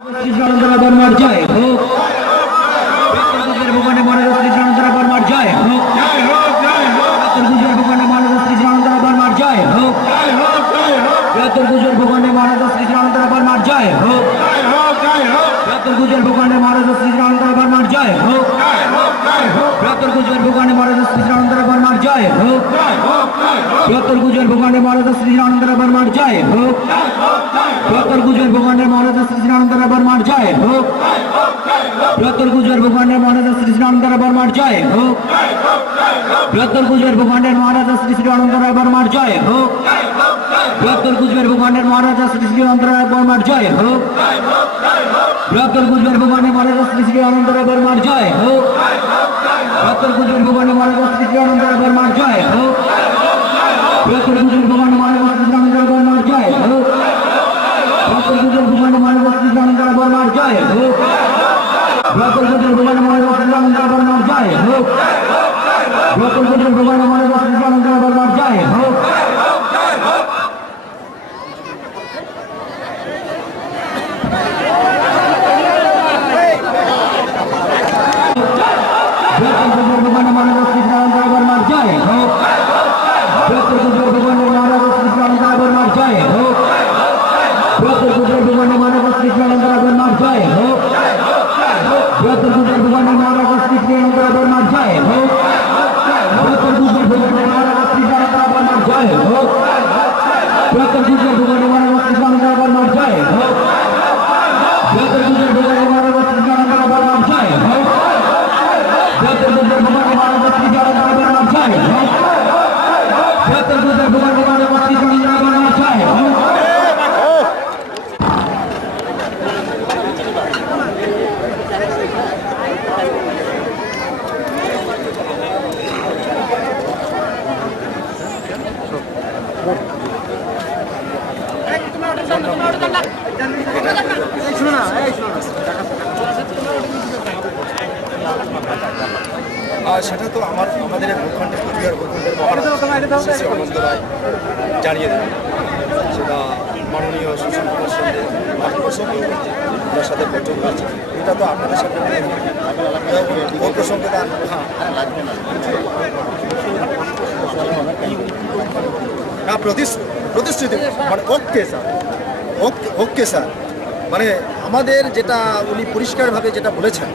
শ্রীরামচন্দ্র বর্মার জয় হোক। ভগবানের মহারাজ শ্রীরামচন্দ্র বর্মার জয় হোক। গুজর ভগবানের মহারাজ শ্রীরামচন্দ্র বর্মার জয় হোক। গুজর ভগবানের মহারাজ শ্রীরামচন্দ্র বর্মার জয় হোক। গুজর ভগবানের মহারাজ শ্রীরামচন্দ্র বর্মার জয় হোক। গুজর ভগবানের মহারাজ শ্রীরামচন্দ্র বর্মার জয় হোক। গুজর ভগবানের মহারাজ শ্রীরামচন্দ্র বর্মার জয় হোক। গুজর ভগবানের মহারাজ শ্রীরামচন্দ্র বর্মার জয় হোক। গুজর ভগবানের মহারাজ শ্রীরামচন্দ্র বর্মার জয় হোক। গুজর ভগবানের মহারাজ শ্রীরামচন্দ্র বর্মার জয় হোক। গুজর ভগবানের মহারাজ শ্রীরামচন্দ্র বর্মার জয় হোক। গুজর ভগবানের মহারাজ শ্রীরামচন্দ্র বর্মার জয় হোক। গুজর ভগবানের মহারাজ শ্রীরামচন্দ্র বর্মার জয় হোক। গুজর ভগবানের মহারাজ শ্রীরামচন্দ্র বর্মার জয় হোক। গুজর ভগবানের মহারাজ শ্রীরামচন্দ্র বর্মার জয় হোক। গুজর ভগবানের মহারাজ শ্রীরামচন্দ্র বর্মার জয় হোক। গুজর ভগবানের মহারাজ শ্রীরামচন্দ্র বর্মার জয় হোক। ভগবানের মহারাজ শ্রীরামচন্দ্র বর্মার জয় হোক। গুজর ভগবানের মহারাজ শ্রীরামচন্দ্র বর্মার জয় হোক। গুজর ভগবানের মহারাজ শ্রীরামচন্দ্র বর্মার জয় হোক। গুজর ভগবানের মহারাজ শ্রীরামচন্দ্র বর্মার জয় হোক। গুজর ভগবানের মহারাজ শ্রীরামচন্দ্র বর্মার জয় হোক। গুজর ভগবানের মহারাজ শ্রীরামচন্দ্র বর্মার জয় হোক। গুজর ভগবানের মহারাজ শ্রীরামচন্দ্র বর্মার জয় হোক। গুজর ভগবানের মহারাজ শ্রীরামচন্দ্র বর্মার জয় হোক। গুজর ভগবানের মহারাজ শ্রীরামচন্দ্র বর্মার জয় হোক। সেটা তো আমাদের ভূখণ্ডের কুচবিহার ভূখণ্ডের মহারাজ অনন্ত রায় জানিয়ে দেবেন। সেটা মাননীয় সুশীল কুমার সেনের প্রসঙ্গে ওনার সাথে বৈঠক হয়েছে। এটা তো আপনাদের সাথে ওই প্রসঙ্গে না প্রতিশ্রুতি মানে ওকে স্যার, ওকে স্যার, মানে আমাদের যেটা উনি পরিষ্কারভাবে যেটা বলেছেন,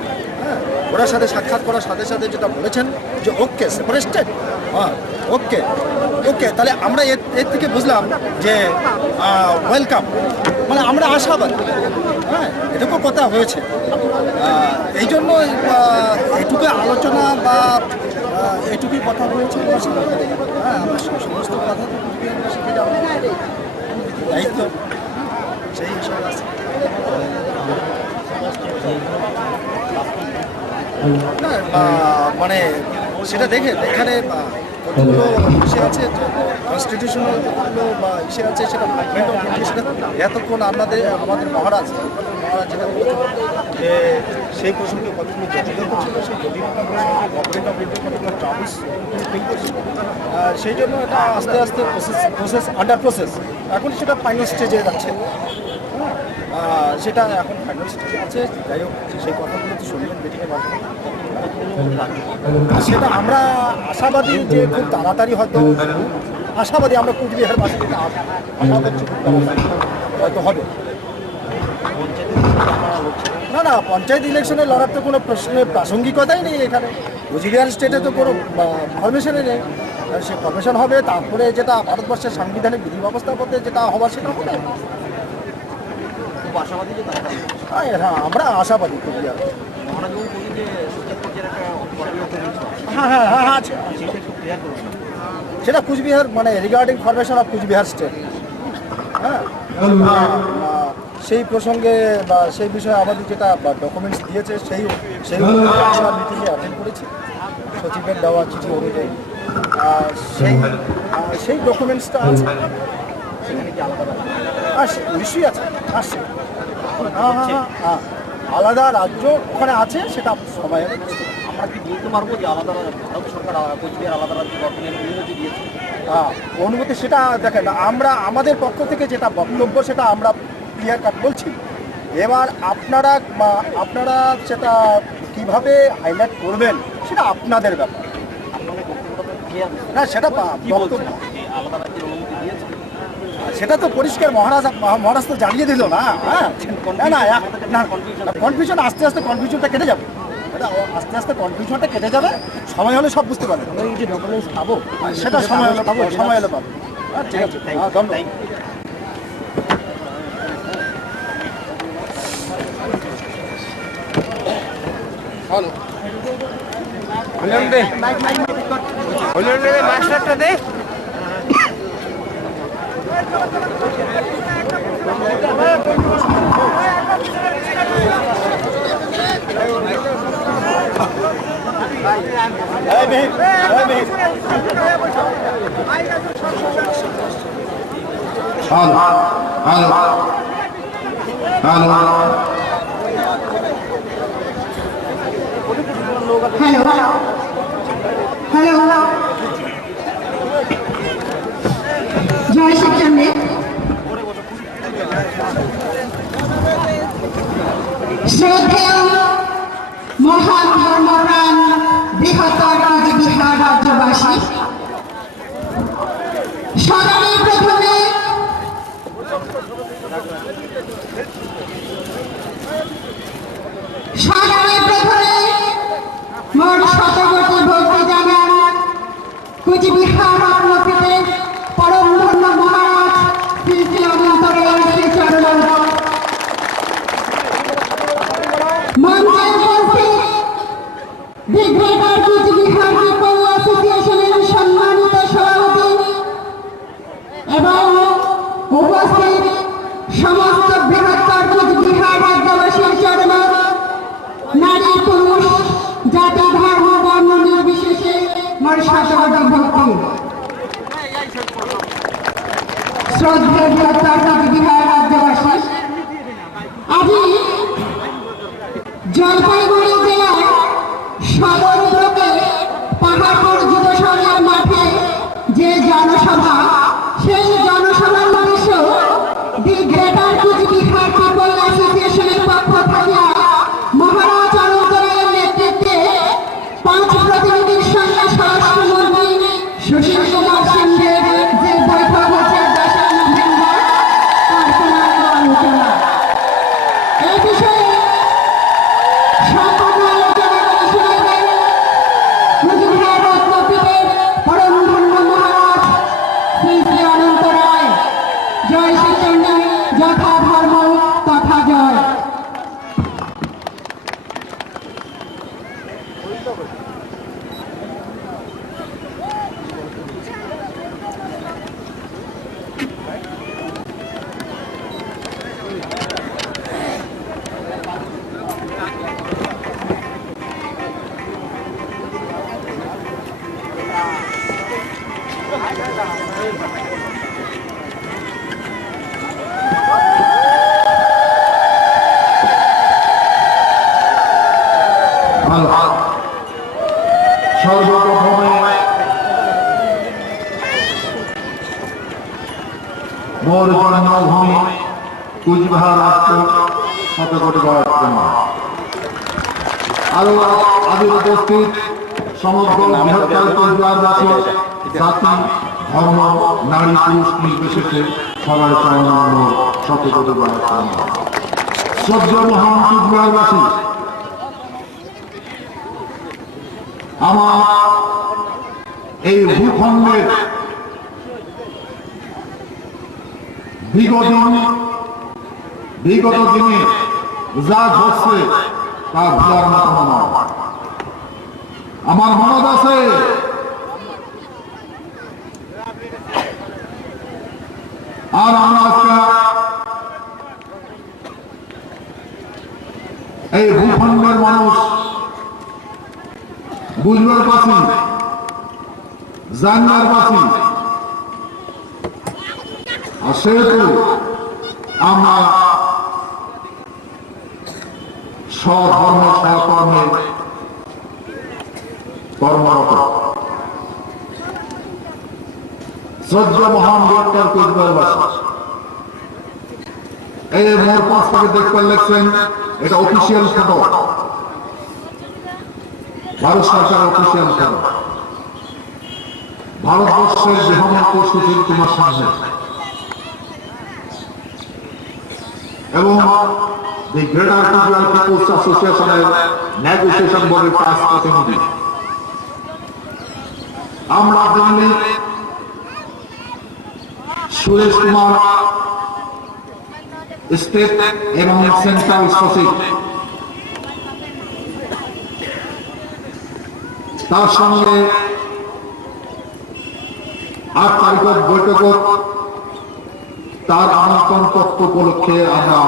হ্যাঁ, ওনার সাথে সাক্ষাৎ করার সাথে সাথে যেটা বলেছেন যে ওকে সেপারেস্টেড, হ্যাঁ ওকে ওকে, তাহলে আমরা এর থেকে বুঝলাম যে ওয়েলকাম, মানে আমরা আশাবাদী, হ্যাঁ এটুকু কথা হয়েছে। এই জন্য এটুকু আলোচনা বা এটুকুই কথা হয়েছে। হ্যাঁ আমরা সমস্ত কথা তো শিখে যাবো, দায়িত্ব সেই হিসাবে আছে। না মানে সেটা দেখে এখানে কতগুলো ইসে আছে, কনস্টিটিউশনাল বা ইসে আছে, সেটা সেটা এতক্ষণ আমাদের মহারাজ যেটা বলেছিল যে সেই প্রসঙ্গে কতগুলো জটিলতা ছিল, সেই জটিলতা প্রসঙ্গে গভর্নমেন্ট অফ ইন্ডিয়া কতগুলো ট্রাভেলস সেই জন্য এটা আস্তে আস্তে প্রসেস আন্ডার প্রসেস, এখন সেটা ফাইনাল স্টেজে যাচ্ছে। সেটা এখন ফাইনাল স্টেজে আছে। যাই হোক সেই কথাগুলো তো শুনলেন মিটিংয়ের মাধ্যমে, সেটা আমরা আশাবাদী যে খুব তাড়াতাড়ি হয়তো আশাবাদী আমরা কুচবিহার বাসী থেকে হয়তো হবে। না না পঞ্চায়েত ইলেকশনে লড়ার তো কোনো প্রাসঙ্গিকতাই নেই এখানে। কুচবিহার স্টেটে তো কোনো ফরমেশনে নেই, সে ফরমেশন হবে, তারপরে যেটা ভারতবর্ষের সাংবিধানিক বিধি ব্যবস্থা করতে যেটা হবার সেটা হবে। হ্যাঁ আমরা আশাবাদী কুচবিহার। হ্যাঁ হ্যাঁ হ্যাঁ হ্যাঁ সেটা কুচবিহার মানে regarding formation of Cooch Behar state, হ্যাঁ সেই প্রসঙ্গে বা সেই বিষয়ে আমাদের যেটা ডকুমেন্টস দিয়েছে সেই আমরা মিটিংয়ে অ্যাটেন্ড করেছি সচিবের দেওয়া চিঠি অনুযায়ী। সেই ডকুমেন্টসটা আছে, সেখানে কি আলাদা আসছে নিশ্চয়ই আছে, আসছে। হ্যাঁ হ্যাঁ হ্যাঁ আলাদা রাজ্য ওখানে আছে, সেটা সবাই আমরা কি বলতে পারবো যে আলাদা ভারত সরকার কোচবিহার আলাদা রাজ্য গঠনের অনুমতি দিয়েছে? অনুমতি সেটা দেখেন আমরা আমাদের পক্ষ থেকে যেটা বক্তব্য সেটা আমরা ক্লিয়ার কাট বলছি এবার আপনারা সেটা কিভাবে হাইলাইট করবেন সেটা আপনাদের ব্যাপার। না সেটা বক্তব্য সেটা তো পরিষ্কার মহারাজ তো জানিয়ে দিল না। হ্যাঁ না কনফিউশন আস্তে আস্তে কনফিউশনটা কেটে যাবে, এটা আস্তে আস্তে কনফিউশনটা কেটে যাবে, সময় হলে সব বুঝতে পারবেন। সেটা সময় হলে পাবো। ঠিক আছে, ধন্যবাদ। মাস্টারটা দে। হ্যালো, জয় শ্রীচন্দ্রে। শ্রদ্ধেয় মহান ধর্মপ্রাণ বৃহত্তর কোচবিহার রাজ্যবাসী, সকালে প্রথমে মোট শতকোটি ভক্তি জানান কোচবিহার রত্নপীঠে পরম ধন্য মহারাজ শ্রী শ্রী অনন্তরায় শ্রী চরণ। মঞ্চে উপস্থিত দি গ্রেটার কোচবিহার পিপল অ্যাসোসিয়েশনের সম্মানিত সভাপতি এবং উপস্থিত সমস্ত বৃহত্তর কোচবিহার রাজ্যবাসীর চরণ, নারী পুরুষ জাতি ধর্ম বর্ণ নির্বিশেষে মোর শতকোটি ভক্তি। শ্রদ্ধেয় বৃহত্তর কোচবিহার রাজ্যবাসী, আজি জলপাইগুড়ি জেলার সদর ব্লকে পাহাড়পুর যুব সংঘের মাঠে যে জনসভা, সেই জনসভার উদ্দেশ্য দি গ্রেটার কোচবিহার পিপল অ্যাসোসিয়েশনের পক্ষ থেকে মহারাজ অনন্তরায়ের নেতৃত্বে 5 প্রতিনিধির সঙ্গে স্বরাষ্ট্রমন্ত্রী সুশীল কুমার সিংহের যে বৈঠক হচ্ছে 10 নভেম্বর, তার পূর্ণাঙ্গ আলোচনা। এই বিষয়ে সম্পূর্ণ আলোচনা করে শোনাবেন কোচবিহার রত্নপীঠের পরম ধন্য মহারাজ শ্রী শ্রী অনন্ত রায়। জয় শ্রীচন্দ্র, যথা ধর্ম তথা জয়। সর্বপ্রথমে মোর জন্মভূমি কোচবিহার রাজ্য শতকোটি বয়স্কমা, আরো আদি উপস্থিত সমগ্র বৃহত্তর কোচবিহারবাসী, জাতি ধর্ম নারী পুরুষ নির্বিশেষে সবাই চরণ শতকোটি বয়স্কমা। শ্রদ্ধেয় মহান কোচবিহারবাসী, আমার এই ভূখণ্ডের বিগত দিনে যা ঘটছে তা ভুলার মতো নয়। আমার মনে আছে আর আমরা আজকে এই ভূখণ্ডের মানুষ বুঝবার পাচ্ছি, জানবার পাচ্ছি, আর সেহেতু আমরা স্বধর্ম স্বকর্মে কর্মরত। শ্রদ্ধেয় মহান বৃহত্তর কোচবিহারবাসী, এই মোর পাশ থেকে দেখতে লাগছেন, এটা অফিসিয়াল ফটো, ভারত সরকারের অফিসিয়াল ফটো। ভারতবর্ষের গৃহমন্ত্রী সুশীল কুমার সিংহ এবং দি গ্রেটার কুচবিহার পিপলস অ্যাসোসিয়েশনের নেগোসিয়েশন বোর্ডের 5 প্রতিনিধি আমরা দিল্লি সুরেশ কুমার স্টেট এবং সেন্ট্রাল সচিব, তার সঙ্গে 8 তারিখের বৈঠক, তার আমন্ত্রণ পত্র উপলক্ষে আমরা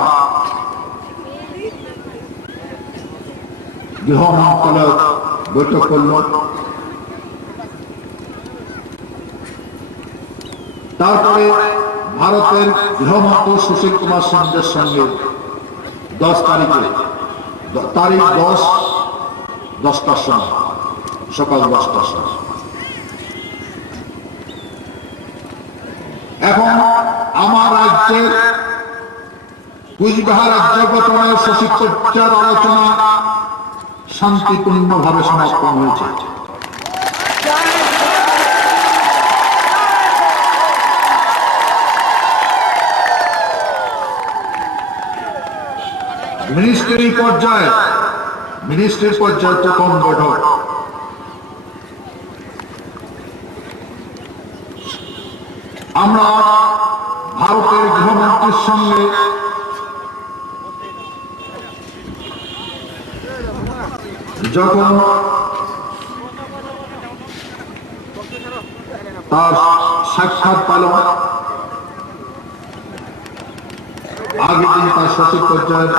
গৃহ মন্ত্রণালয় বৈঠক করল। তারপরে ভারতের গৃহমন্ত্রী সুশীল কুমার সিংহের সঙ্গে 10 তারিখে তারিখ 10টার সময়, সকাল 10টার সময়। এখন আমার রাজ্যের কুচবিহার রাজ্য গঠনের সচিব পর্যায়ের আলোচনা শান্তিপূর্ণভাবে সমাপন হয়েছে। মিনিস্ট্রি পর্যায়ে প্রথম বৈঠক আমরা ভারতের গৃহমন্ত্রীর সঙ্গে যখন তার সাক্ষাৎ পেলাম, আগের দিন তার সচিব পর্যায়ের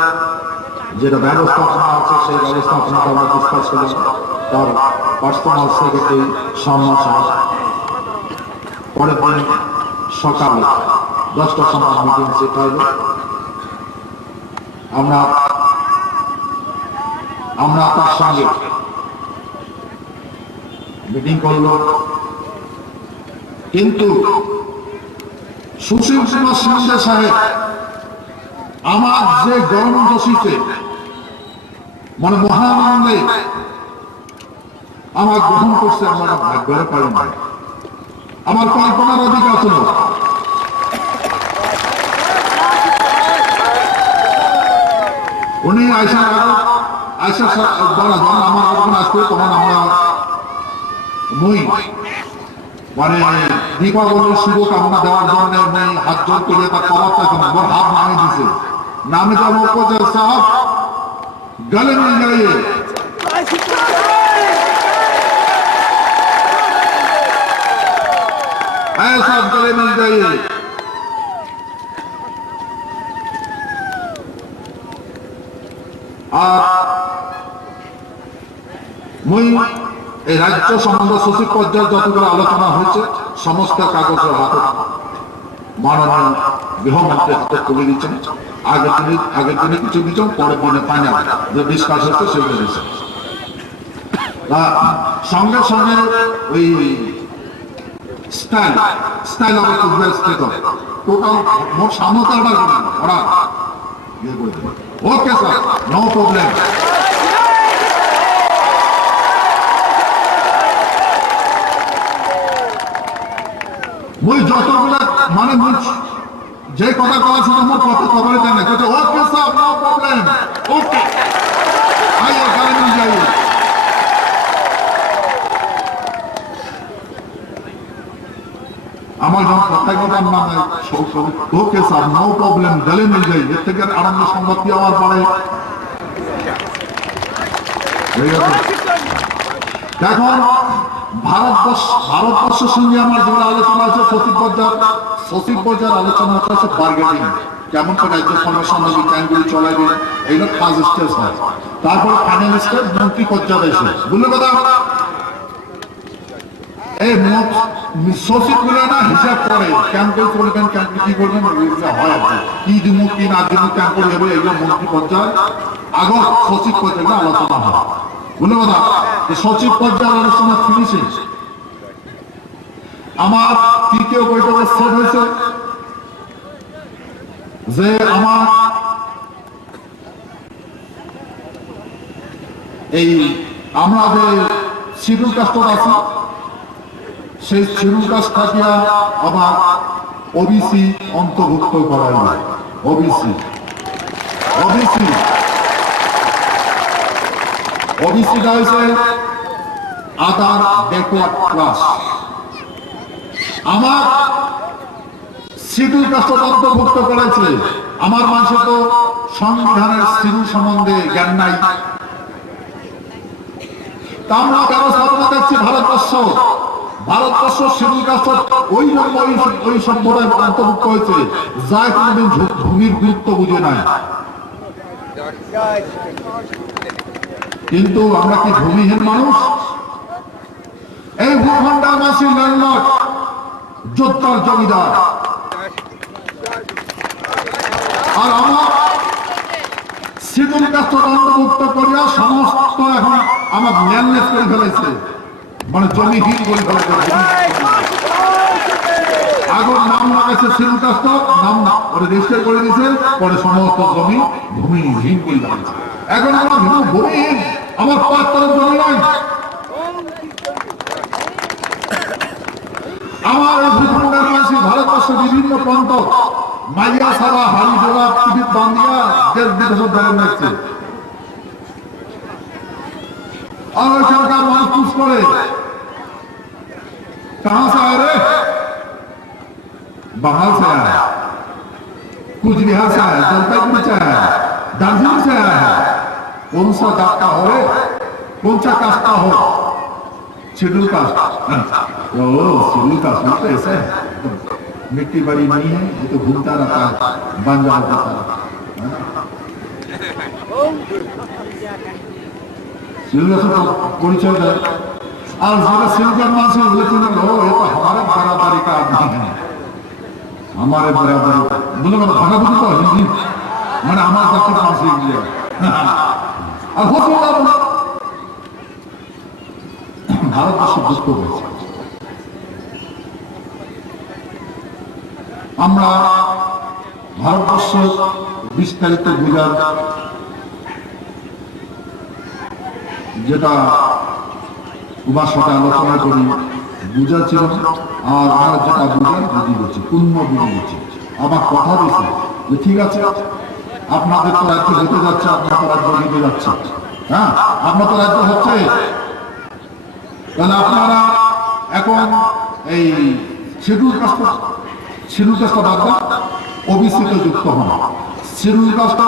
যেটা ব্যবস্থাপনা আছে সেই ব্যবস্থাপনাটা আমরা ডিসকাস করলাম। তার পার্সোনাল সেক্রেটারি সম্মান সাহা, পরের দিন সকালে 10টার সময় মিটিং সেট হইল। আমরা তার সঙ্গে মিটিং করল, কিন্তু সুশীল কুমার সিংহ সাহেব আমার যে গরম দশিতে মানে মহানন্দে আমার গ্রহণ করছে, আমরা ভাগ্যের পারি না, আমার কল্পনার অধিকার ছিল। উনি আয়সা বলা যখন আমার আগমন আসবে তখন আমরা মানে দীপাবলির শুভকামনা দেওয়ার জন্য হাত জোর করে তার কবরটা হাত নামে দিছে, নামে যাবো সাহেব গলে মিল যাইয়ে সাহেব গলে মিল যাইয়ে। আর এই রাজ্য সম্বন্ধে সচিব পর্যায়ে যতগুলো আলোচনা হয়েছে সমস্ত কাগজের হাতে মাননীয় গৃহমন্ত্রী হাতে তুলে দিচ্ছেন। আগের দিনে কিছু দিচ্ছেন, পরের দিনে ফাইনাল যে ডিসকাস হচ্ছে সেগুলো দিচ্ছেন। সঙ্গে সঙ্গে ওই style of Cooch Behar state total মোট 57টা ওরা ইয়ে করে দেবে। Okay sir, no problem. যতগুলো মানে যে কথা কওয়া ছিল আমার কথা খবর দেয় না, ওকে স্যার নো প্রবলেম, ওকে আইয়ে গাড়ি মিল যাইয়ে। আমার যখন কথায় কথা নামে ওকে স্যার নো প্রবলেম গলে মিল যাই, এর থেকে আনন্দ সংবাদ কি আমার পরে। এখন ভারতবর্ষের সঙ্গে আমার যেগুলো আলোচনা আছে সচিব পর্যায়ের আলোচনা হচ্ছে বার্গেনিং, কেমন করে রাজ্য সমসাময়িক আইনগুলি চলাইবে, এইগুলো ফার্স্ট স্টেজ হয়। তারপর ফাইনাল স্টেজ মন্ত্রী পর্যায়ে এসে বুঝলে কথা এই সচিব গুলো না হিসাব করে ক্যাম্পে করবেন, ক্যাম্পে কি করবেন হয় আর কি দিব কি না দিব ক্যাম্প করে যাবে, এগুলো মন্ত্রী পর্যায়ে আগর সচিব পর্যায়ে আলোচনা হয়। বুঝলে কথা সচিব পর্যায়ের আলোচনা ফিনিশিং আমার তৃতীয় বৈঠকে সেট হয়েছে। যে আমার এই আমরা যে শিডিউল কাস্ট আছি সেই শিডিউল কাস্ট থাকিয়া আবার ওবিসি অন্তর্ভুক্ত করা হয়। ওবিসি ওবিসি ওবিসিটা হয়েছে আদার ব্যাকওয়ার্ড ক্লাস। আমার শিডিউল কাস্ট অন্তর্ভুক্ত করেছে। আমার মানুষের তো সংবিধানের শিডিউল সম্বন্ধে জ্ঞান নাই। তা আমরা ব্যবস্থাপনা দেখছি ভারতবর্ষ শিডিউল কাস্ট ওই জন্য ওই সম্প্রদায় অন্তর্ভুক্ত হয়েছে যা কোনোদিন ভূমির গুরুত্ব বুঝে নাই। কিন্তু আমরা কি ভূমিহীন মানুষ? এই ভূখণ্ডের মাসির ল্যান্ডলর্ড, যোদ্ধার জমিদার, আর আমার শিডিউল কাস্ট অন্তর্ভুক্ত করিয়া সমস্ত এখন আমার ল্যান্ডলেস করে ফেলেছে, মানে জমিহীন করে ফেলেছে। আগর নাম লাগাইছে শিডিউল কাস্ট, নাম পরে রেজিস্টার করে দিয়েছে, পরে সমস্ত জমি ভূমিহীন করে ফেলেছে। এখন আমার ভূমিহীন, আমার পাঁচতলা জমি নাই। আমার এই ভূখণ্ডের মানুষ ভারতবর্ষের বিভিন্ন প্রান্ত মাইয়া সারা হাড়ি জোড়া টিভিত বান্ধিয়া দেশ বিদেশের ধরে রাখছে। और सरकार মানুষ পুশ করে कहां से आए रे? बंगाल से आया है, कुछ बिहार से आया है, जलपाईगुड़ी से आया है, दार्जिलिंग से आया है। कौन सा जात का हो, कौन सा कास्ट का हो? Schedule caste. ओ शेड्यूल कास्ट तो ऐसा है, मिट्टी बड़ी नहीं है, ये तो घूमता रहता है, बन जाता है। परिचय देय और जरा सिलकर मान से लेकिन लो ये तो हमारे बराबरी का आदमी है, हमारे बराबरी बोले मतलब भागाभागी तो हिंदी मैंने हमारे जाति मान से लिया और हो सकता है भारतवर्ष दुख হয়েছে। আমরা ভারতবর্ষ বিস্তারিত বুঝার যেটা উপাসটা আলোচনা করি বুঝাচ্ছিল, আর আমরা যেটা বুঝার বুঝি গেছি, পূর্ণ বুঝে গেছি। আমার কথা দিয়েছে যে ঠিক আছে আপনাদের তো রাজ্য হতে যাচ্ছে, আপনার তো রাজ্য হতে যাচ্ছে, হ্যাঁ আপনার তো রাজ্য হচ্ছে, তাহলে আপনারা এখন এই শিডিউল কাস্ট বাদ ওবিসিতে যুক্ত হন। শিডিউল কাস্ট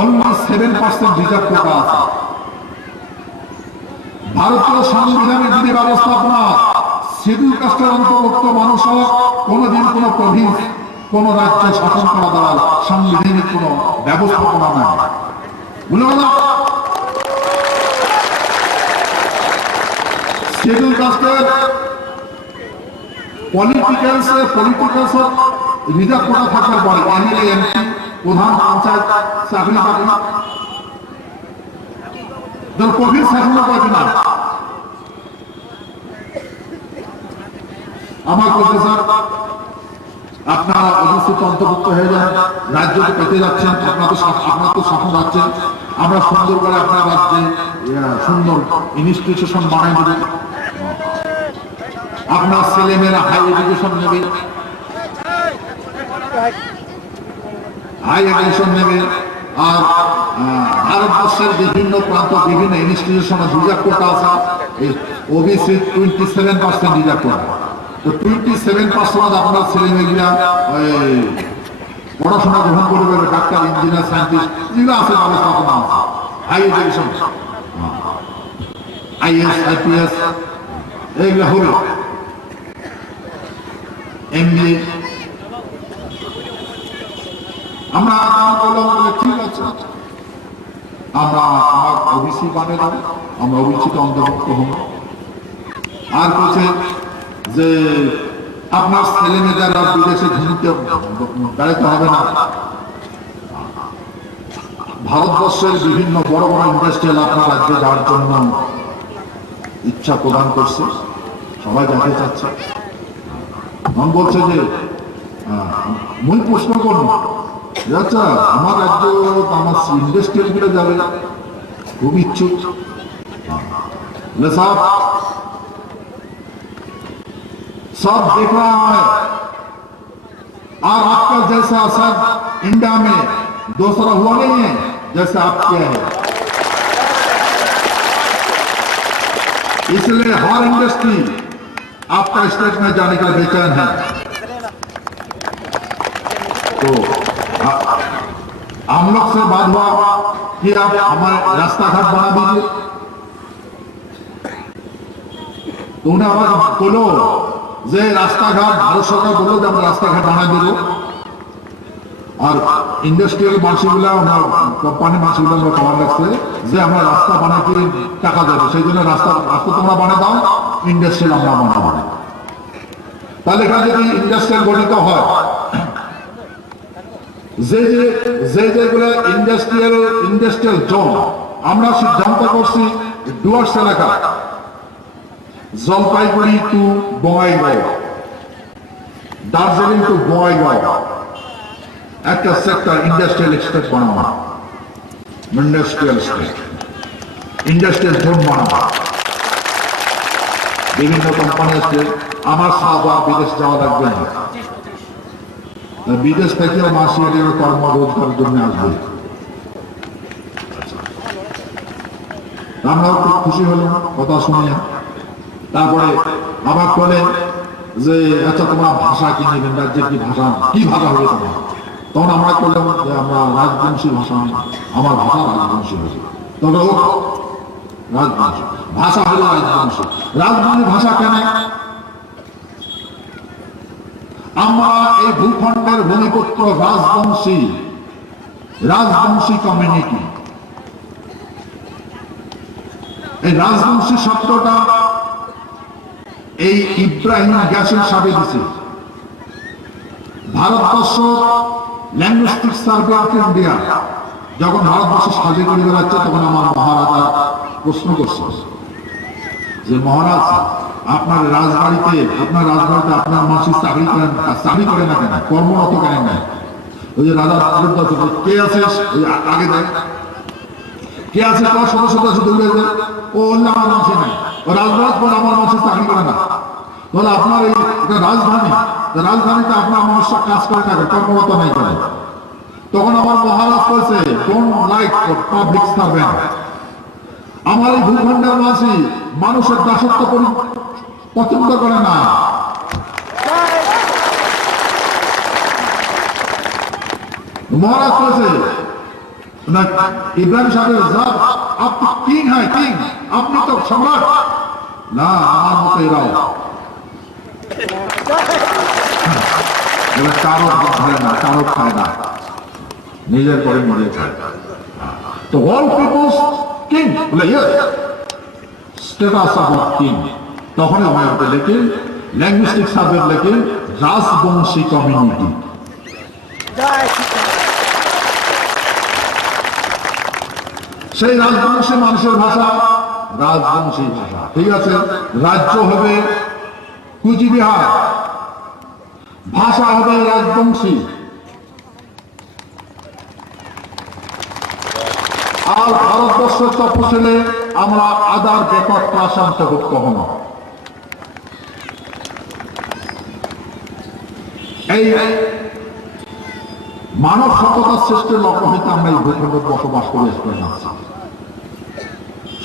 অলমোস্ট 7% রিজার্ভ কোটা আছে। ভারতীয় সংবিধানের বিধি ব্যবস্থাপনা শিডিউল কাস্টের অন্তর্ভুক্ত মানুষ কোনদিন কোন প্রভিন্স কোন রাজ্য শাসন করা দ্বারা সাংবিধানিক কোন ব্যবস্থাপনা নাই। শিডিউল কাস্টের পলিটিক্যালস রিজার্ভ কোটা থাকার পরে এমএলএ এমপি প্রধান পঞ্চায়েত চাকরি বাকরি কোভিড শাসন করে না। আমার কথা স্যার আপনারা অবশ্যই অন্তর্ভুক্ত হয়ে যান, রাজ্য তো পেতে যাচ্ছেন, আপনার তো শাসন যাচ্ছেন, আমরা সুন্দর করে আপনার রাজ্যে সুন্দর ইনস্টিটিউশন বানাই দেবেন, আপনার ছেলেমেয়েরা হাই এডুকেশন নেবে, আর ভারতবর্ষের বিভিন্ন প্রান্ত বিভিন্ন ইনস্টিটিউশনে রিজার্ভ কোটা আছে। ওবিসি 27% রিজার্ভ কোটা, তো 27% আপনার ছেলে মেয়েরা পড়াশোনা গ্রহণ করবে, ডাক্তার ইঞ্জিনিয়ার সায়েন্টিস্ট যেগুলো আছে ব্যবস্থাপনা আছে, হাই এডুকেশন আইএস আইপিএস এইগুলো হবে, এমবিএ। আমরা বললাম ঠিক আছে আমরা আমার ওবিসি বানিয়ে দেবো, আমরা ওবিসিতে অন্তর্ভুক্ত হব। আর বলছে যে আপনার ছেলে মেয়েরা বিদেশে ঘুরতে বেড়াতে হবে না। ভারতবর্ষের বিভিন্ন বড় বড় ইন্ডাস্ট্রিয়াল আপনার রাজ্যে যাওয়ার জন্য ইচ্ছা প্রদান করছে, সবাই জানতে চাচ্ছে। মন বলছে যে মুই প্রশ্ন করব আচ্ছা আমার রাজ্য আমার ইন্ডাস্ট্রিয়াল গুলো যাবে খুব इच्छुक साहब सब देख रहा है और आपका जैसा असर इंडिया में दूसरा हुआ नहीं है जैसे आप किया है इसलिए हर इंडस्ट्री आपका स्टेट में जाने का बेचैन है तो हम लोग से बात हुआ कि आप हमारे रास्ता घाट बना दीजिए तो उन्हें আমাকে বললো যে রাস্তাঘাট ভারত সরকার বললো যে আমরা রাস্তাঘাট বানাই দেব আর ইন্ডাস্ট্রিয়াল মানসিকগুলা আমরা কোম্পানি মানসিকগুলো আমরা খাবার লাগছে যে আমরা রাস্তা বানাইতে টাকা দেবো সেই জন্য রাস্তা তোমরা বানিয়ে দাও ইন্ডাস্ট্রিয়াল আমরা বানাবো তাহলে এখানে যদি ইন্ডাস্ট্রিয়াল গঠিত হয় যেগুলো ইন্ডাস্ট্রিয়াল জোন আমরা সিদ্ধান্ত করছি ডুয়ার্স এলাকা জলপাইগুড়ি টু বঙ্গাইগাঁও দার্জিলিং টু বঙ্গাইগাঁও একটা সেক্টর ইন্ডাস্ট্রিয়াল স্টেট বানানো ইন্ডাস্ট্রিয়াল জোন বানানো বিভিন্ন কোম্পানি আছে আমার সাবা বিদেশ যাওয়া লাগবে না বিদেশ থেকেও মাসিয়ারির কর্ম রোজগারের জন্য আসবে আমরাও খুব খুশি হলাম কথা শুনে তারপরে আবার বলে যে আচ্ছা তোমরা ভাষা কি নেবেন রাজ্যের কি ভাষা হবে তোমার তখন আমরা করলাম যে আমরা রাজবংশী ভাষা আমার ভাষা রাজবংশী হবে তবে ও রাজবংশী ভাষা হলো রাজবংশী ভাষা কেন আমরা এই ভূখণ্ডের ভূমিপুত্র রাজবংশী কমিউনিটি এই রাজবংশী শব্দটা এই ইব্রাহিম গ্যাসের সাবে দিছে ভারতবর্ষ ল্যাঙ্গুইস্টিক সার্ভে অফ ইন্ডিয়া যখন ভারতবর্ষ সাজে করে বেড়াচ্ছে তখন আমার মহারাজা প্রশ্ন করছে যে মহারাজ আপনার রাজবাড়িতে আপনার মানুষের চাকরি করে না কেন কর্মরত কেন না ওই যে রাজা কে আছে আগে দেয় কে আছে তার সদস্য দৌড়ে যায় ও অন্য আমার মানুষই নাই ও রাজবাড়ি পর আমার মানুষের চাকরি করে না তাহলে আপনার এই রাজধানীতে আপনার মানুষরা কাজ করে থাকে কর্মরত নাই করে তখন আমার মহারাজ বলছে ডোন্ট লাইক পাবলিক সার্ভেন্ট আমার এই ভূখণ্ডের মানুষের দাসত্ব পছন্দ করে না মহারাজ বলছে ইব্রাহিম সাহেব আপনি কিং হয় কিং আপনি তো সম্রাট না আমার মতো এরাও কারো ধরে না কারো খায় না নিজের করে নিজে খায় তো অল পিপলস কিং বলে স্টেটাস অফ কিং তখন আমি ওটা লিখি ল্যাঙ্গুইস্টিক সাবজেক্ট লিখি রাজবংশী কমিউনিটি সেই রাজবংশী মানুষের ভাষা রাজবংশী ভাষা ঠিক আছে রাজ্য হবে কুচবিহার ভাষা হবে রাজবংশী আর ভারতবর্ষের তপশিলে আমরা আদার ব্যাকওয়ার্ড ক্লাস অন্তর্ভুক্ত হব এই মানব সভ্যতার সৃষ্টির লক্ষ্য হইতে আমরা এই ভূখণ্ডে বসবাস করে আসছি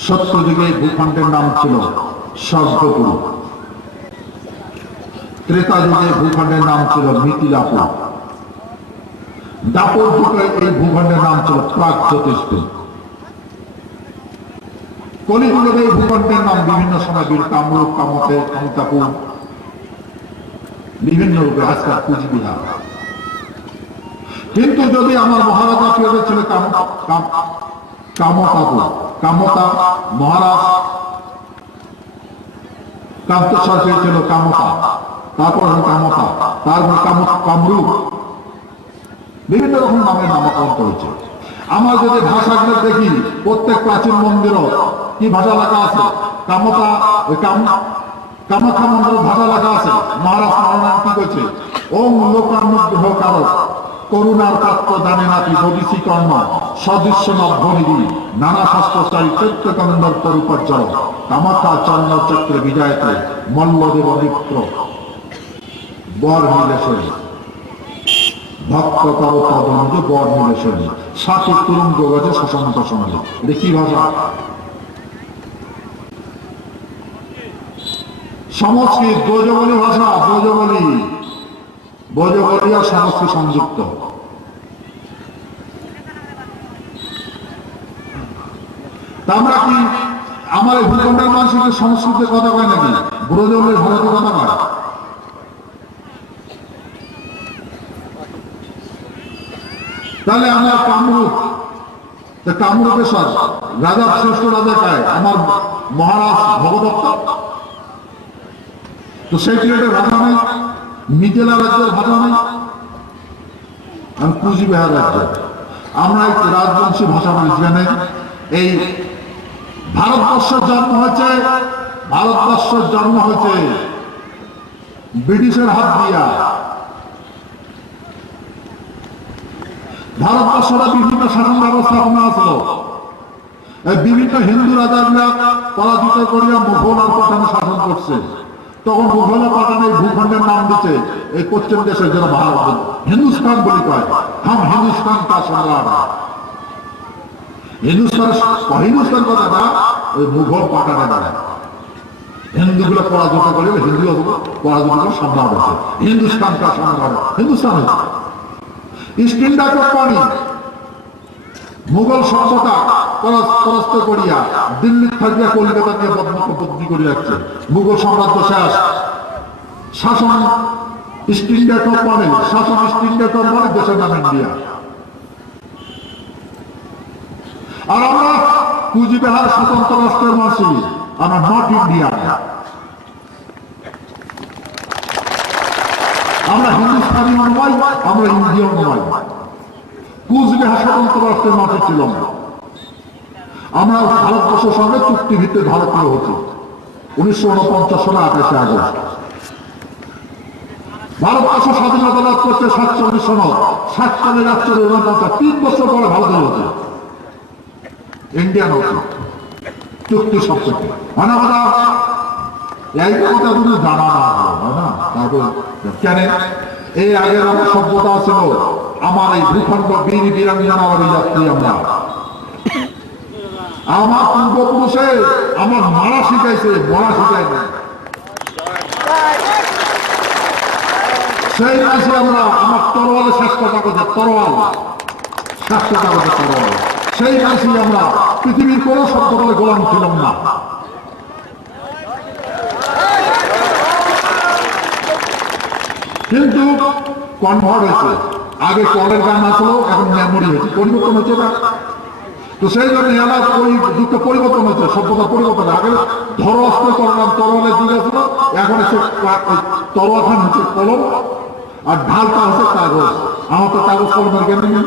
সত্য যুগে এই ভূখণ্ডের নাম ছিল স্বর্গপুর ত্রেতা যুগে ভূখণ্ডের নাম ছিল মিথিলাপুর দাপর যুগে এই ভূখণ্ডের নাম ছিল প্রাক জ্যোতিষপুর কলিযুগের এই ভূখণ্ডের নাম বিভিন্ন সময় কামরূপ কামতে কামতাপুর বিভিন্ন রূপে আজকাল কুচবিহার কিন্তু যদি আমার মহারাজা পেয়ে ছিল কামতা মহারাজ কামতেশ্বর পেয়েছিল কামতা তারপর কামতা তারপর কামরূপ বিভিন্ন রকম নামের নামকরণ করেছে আমার যদি ভাষাগুলো দেখি প্রত্যেক প্রাচীন মন্দিরও কি ভাষা লেখা আছে কামতা কামাখ্যা মন্দিরের ভাষা লেখা আছে মহারাজ নারায়ণ কি করছে ওম লোকানুগ্রহ কারক করুণার পাত্র দানে নাতি বদিসি কর্ণ সদৃশ্য নভ্যনিধি নানা শাস্ত্রচারী চৈত্যকন্দর পরিপর্যয় কামাখ্যা চন্দ্র চক্রে বিজয়তে মল্লদেব মিত্র বর মিলেছেন ভক্ত কর তদন্ত বর মিলেছেন সাথে তুরঙ্গ গজে শশাঙ্ক সঙ্গে এটা কি ভাষা? সংস্কৃত ব্রজবলি ভাষা, ব্রজবলি আর সংস্কৃত সংযুক্ত। তা আমরা কি আমার এই ভূখণ্ডের মানুষের সংস্কৃতে কথা কয় নাকি? ব্রজবলির ভারতে কথা কয়? তাহলে আমরা কামরূপের সাথে রাজা শ্রেষ্ঠ রাজা কায় আমার মহারাজ ভগদত্ত, তো সেই পিরিয়ডের ভাষা নেই, মিথিলা রাজ্যের ভাষা নেই, আমি কুচবিহার রাজ্য, আমরা এই রাজবংশী ভাষা বলি, যেখানে এই ভারতবর্ষের জন্ম হয়েছে ব্রিটিশের হাত দিয়া। ভারতবর্ষের বিভিন্ন শাসন ব্যবস্থাপনা আসলো, বিভিন্ন হিন্দু রাজারা পরাজিত করিয়া মুঘল আর পাঠানে শাসন করছে। তখন মুঘল আর পাঠান এই ভূখণ্ডের নাম দিচ্ছে এই পশ্চিম দেশের জন্য ভারত, হিন্দুস্তান বলি কয়, হাম হিন্দুস্তান কা সম্রাট। হিন্দুস্তান কথাটা ওই মুঘল পাঠানে দাঁড়ায়, হিন্দুগুলো পরাজিত করে হিন্দু পরাজিত করে সম্রাট হয়েছে, হিন্দুস্তান কা সম্রাট, হিন্দুস্তান হয়েছে। ইস্ট ইন্ডিয়া কোম্পানি মুঘল সভ্যতা পরাস্ত করিয়া দিল্লি থাকিয়া কলকাতা নিয়ে বদলি করে রাখছে। মুঘল সাম্রাজ্য শেষ, শাসন ইস্ট ইন্ডিয়া কোম্পানি, দেশের নাম ইন্ডিয়া। আর আমরা কুচবিহার স্বতন্ত্র রাষ্ট্রের মাসি, আমরা নট ইন্ডিয়া, আমরা হিন্দুস্তানি নয়, আমরা ইন্ডিয়ান নয়। কুচবিহার স্বতন্ত্র রাষ্ট্রের মাঠে ছিল না, আমরা ভারতবর্ষের সঙ্গে চুক্তি ভিত্তিক ভারতীয় হচ্ছে 1949 সালে 28 আগস্ট। ভারতবর্ষ স্বাধীনতা লাভ করছে 47 সনদ, 60 সালে 3 বছর পরে ভারত হচ্ছে ইন্ডিয়ান হচ্ছে চুক্তি সবচেয়ে অনাবাদা। এই কথা কোনো জানা না হয় না, তারপর কেন এই আগের আমার সভ্যতা ছিল, আমার এই ভূখণ্ড বীর বীরাঙ্গনা যাত্রী আমরা, আমার পূর্বপুরুষে আমার মারা শিখাইছে, মরা শিখাই না। সেই মাসে আমরা আমার তরোয়ালে শ্রেষ্ঠতা করছে, তরোয়াল শ্রেষ্ঠতা করছে তরোয়াল। সেই মাসে আমরা পৃথিবীর কোন সভ্যতায় গোলাম ছিলাম না। কিন্তু কনভার্ট হয়েছে, আগে কলের গান আসলো, এখন মেমোরি হয়েছে, পরিবর্তন হচ্ছে না। তো সেই জন্য এলাকা যুক্ত পরিবর্তন হচ্ছে, সভ্যতা পরিবর্তন। আগে ধরো অস্ত্র করলাম, তরোয়ালের যুগ আসলো, এখন হচ্ছে তরোয়াল হচ্ছে কলম, আর ঢালটা হচ্ছে কাগজ। আমার তো কাগজ কলমের জ্ঞান নেই,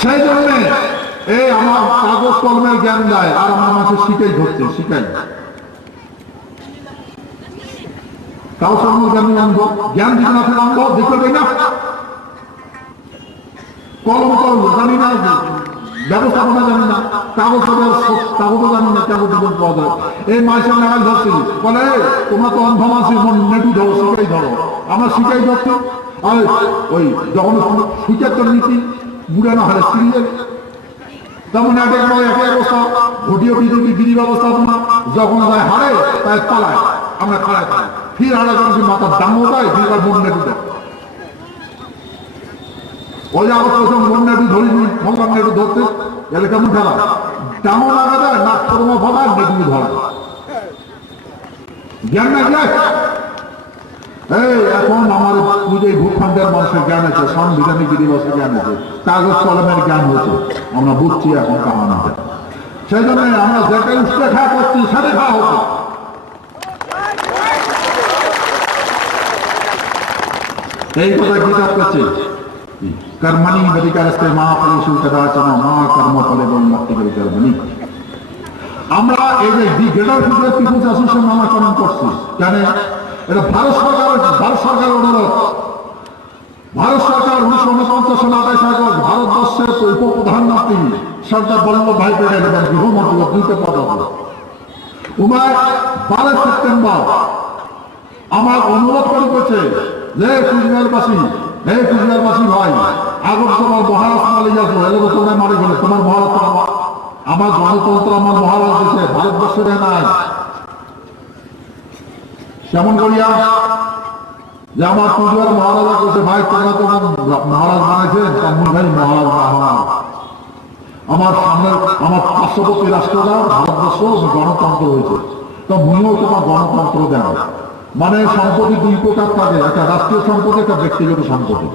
সেই জন্য এই আমার কাগজ কলমের জ্ঞান দেয়, আর আমার মাসে শিখাই ধরছে, শিখাই কাগজ কলমের জ্ঞান অন্ধ, জ্ঞান দিতে না অন্ধ, দেখতে না। কলম জানি না, ব্যবস্থাপনা জানি না, কাগজও জানি না, কাগজ পাওয়া যায়। এই মাসের নাগাল ধরছি, বলে তোমরা তো অন্ধ মাসি, নেটু ধরো, শিখাই ধরো। আমরা শিখাই ধরছি, আর ওই যখন শিখার তো নীতি বুড়ে না হয় সিরিজের, তেমন একই অবস্থা ঘটিও বিধি ব্যবস্থাপনা। যখন যায় হারে তাই পালায়, আমরা খাড়ায় পাই, ফির হারা যখন মাথার ডাঙো দেয়, ফির আর মন নেটু দেয়। ওই যে আবার প্রথম মন নেটু ধরিনি, মঙ্গল নেটু ধরতে গেলে কেমন খেলা, ডাঙো লাগা দেয়, নাক কর্ম ফলা, নেটু ধরা, জ্ঞান না যায়। এই এখন আমার পুজো ভূখণ্ডের মানুষের জ্ঞান আছে, সাংবিধানিক দিবসের জ্ঞান আছে, কাগজ কলমের জ্ঞান হয়েছে, আমরা বুঝছি এখন কাহানা। সেই জন্য আমরা যেটা উষ্ঠে খাওয়া করছি সেটা খাওয়া হতো। এই কথা গীতা করছে, কর্মণি বধিকারস্তে মা ফলেষু কদাচন মা কর্ম ফলে মুক্তি করে কর্মণি। আমরা এই যে দি গ্রেটার পিপুলস অ্যাসোসিয়েশন নামকরণ করছি, জানে এটা ভারত সরকারের অনুরোধ। 929 আগস্ট ভারতবর্ষের উপপ্রধানমন্ত্রী সর্দার বল্লভ ভাই প্যাটেল এবং গৃহমন্ত্রী দুটো পদক উমায় 12 সেপ্টেম্বর আমার অনুরোধ করেছে যে কুচবিহারবাসী ভাই আগর তোমার মহারাজ মালিক আসবো এলে তো তোমরা মারি গেলে তোমার মহারাজ আমার গণতন্ত্র আমার মহারাজ দেশে ভারতবর্ষের নাই কেমন করিয়া যে আমার কুচবিহার মহারাজা করেছে ভাই তোমরা তো মহারাজ বানাইছেন তেমন ভাই মহারাজ না আমার সামনে আমার পার্শ্ববর্তী রাষ্ট্রটা ভারতবর্ষ গণতন্ত্র হয়েছে তো মুনিও তোমার গণতন্ত্র দেন মানে সম্পত্তি দুই প্রকার থাকে একটা রাষ্ট্রীয় সম্পত্তি একটা ব্যক্তিগত সম্পত্তি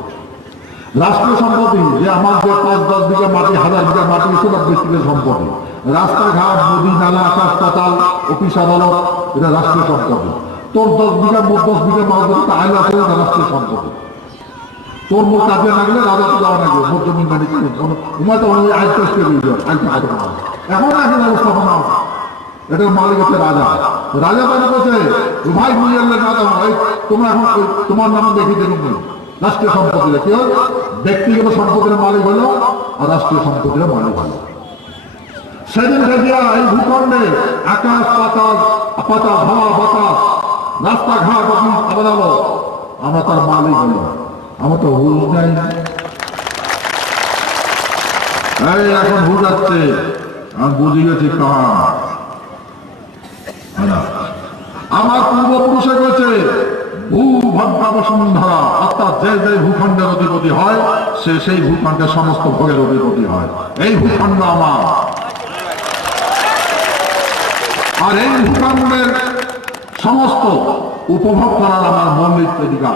রাষ্ট্রীয় সম্পত্তি যে আমার যে 5-10 বিঘা মাটি 1000 বিঘা মাটি এসব ব্যক্তিগত সম্পত্তি রাস্তাঘাট নদী নালা আকাশ পাতাল অফিস আদালত এটা রাষ্ট্রীয় সম্পত্তি তোর 10 বিঘা 10 বিঘা মাটি আইন আছে এটা রাষ্ট্রীয় সম্পত্তি তোর মোট কাজে লাগলে রাজা তো যাওয়া লাগবে মোট জমি মানি উমায় তো আইন পেশ করে দিল এখন এখন ব্যবস্থাপনা আছে এটার মালিক হচ্ছে রাজা রাজা তারা বলছে ভাই মুলিয়ালের রাজা হয় তোমরা এখন তোমার নামে দেখি দেখুন রাষ্ট্রীয় সম্পত্তির কি হয় ব্যক্তিগত সম্পত্তির মালিক হলো আর রাষ্ট্রীয় সম্পত্তির মালিক হলো সেদিন থেকে এই ভূখণ্ডে আকাশ পাতাল হাওয়া বাতাস রাস্তাঘাট অফিস আদালত আমরা তার মালিক হলো আমার তো হুশ নাই এই এখন হুশ যাচ্ছে আমি বুঝে গেছি কাহা আমার পূর্বপুরুষে রয়েছে ভূভাগ্যাবসুন্ধরা অর্থাৎ যে যে ভূখণ্ডের অধিপতি হয় সে সেই ভূখণ্ডের সমস্ত ভোগের অধিপতি হয় এই ভূখণ্ড আমার আর এই ভূখণ্ডের সমস্ত উপভোগ করার আমার মৌলিক অধিকার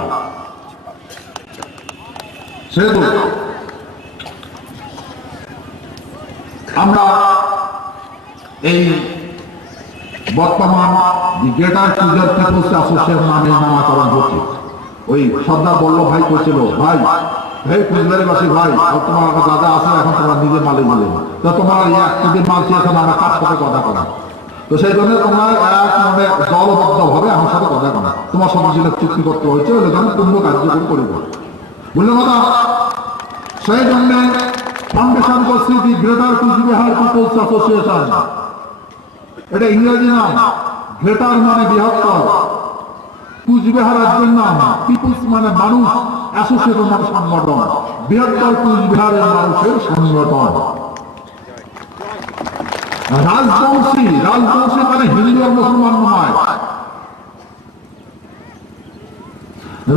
সেহেতু আমরা এই বর্তমান গ্রেটার কুচবিহার পিপলস অ্যাসোসিয়েশন নামে নামাকরণ হচ্ছে ওই সর্দার বল্লভ ভাই করছিল ভাই কুচবিহারবাসী ভাই তোমার দাদা আছে এখন তোমার নিজের মালিক বলে তো তোমার এক কোটি মাল এখন আমার কার সাথে কথা করা তো সেই জন্য তোমার এক মানে দলবদ্ধ ভাবে আমার সাথে কথা করা তোমার সঙ্গে যেটা চুক্তিপত্র হয়েছে ওই জন্য পূর্ণ কার্যকরী করে দেবে বুঝলে কথা সেই জন্য ফাউন্ডেশন করছি the greater Cooch Behar people's association এটা ইংরেজি নাম গ্রেটার মানে বৃহত্তর কুচবিহার রাজ্যের নাম পিপলস মানে মানুষ অ্যাসোসিয়েশন মানে সংগঠন বৃহত্তর কুচবিহারের মানুষের সংগঠন রাজবংশী মানে হিন্দু আর মুসলমান নয়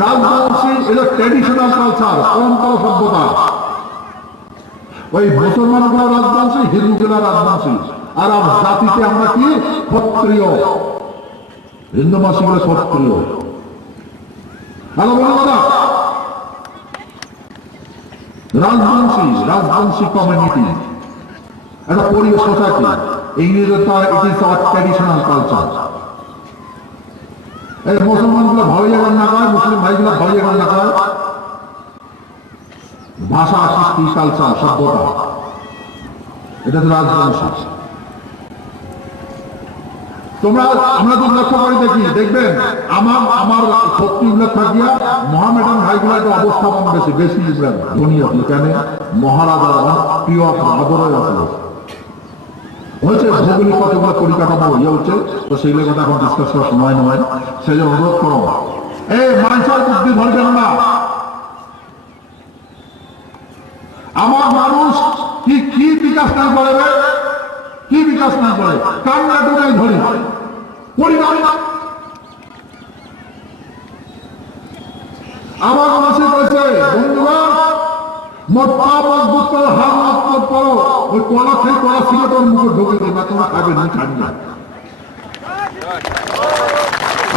রাজবংশী এটা ট্রেডিশনাল কালচার পরম্পরা সভ্যতা ওই মুসলমানগুলো রাজবংশী হিন্দুগুলা রাজবংশী আর জাতিতে আমরা কি ক্ষত্রিয় হিন্দু মাসিগুলো ক্ষত্রিয় ভালো বলো দাদা রাজবংশী কমিউনিটি একটা পরিবেশ সোসাইটি ইংরেজি it is our traditional culture এই মুসলমানগুলো ভাইয়া রান্না করে মুসলিম ভাইগুলো ভাইয়া রান্না করে ভাষা সৃষ্টি কালচার সভ্যতা এটা তো রাজবংশী আমরা তো লক্ষ্য করে দেখবেন আমার শক্তি উল্লেখ থাকিয়া মহামেডান ভাইগুলো একটা অবস্থাপন বেশি ধনী আপনি কেন মহারাজার প্রিয় আদরের আসলে হয়েছে ভৌগোলিক কতগুলো পরিকাঠামো হয়ে হচ্ছে তো সেইগুলো কথা এখন ডিসকাস করার সময় নয় সেই জন্য অনুরোধ করো এই মানুষের বুদ্ধি ধরবেন না আমার মানুষ কি বিকাশ না করবে কি বিকাশ না করে কান্না ডুবে ধরি পরিবার আমার মাসে বলছে বন্ধুগণ মোট পা মজবুত করো হাত মজবুত করো ওই কলা খেয়ে কলা ছিল তোর মুখে ঢুকে দেবে তোমরা খাবে না খাবি না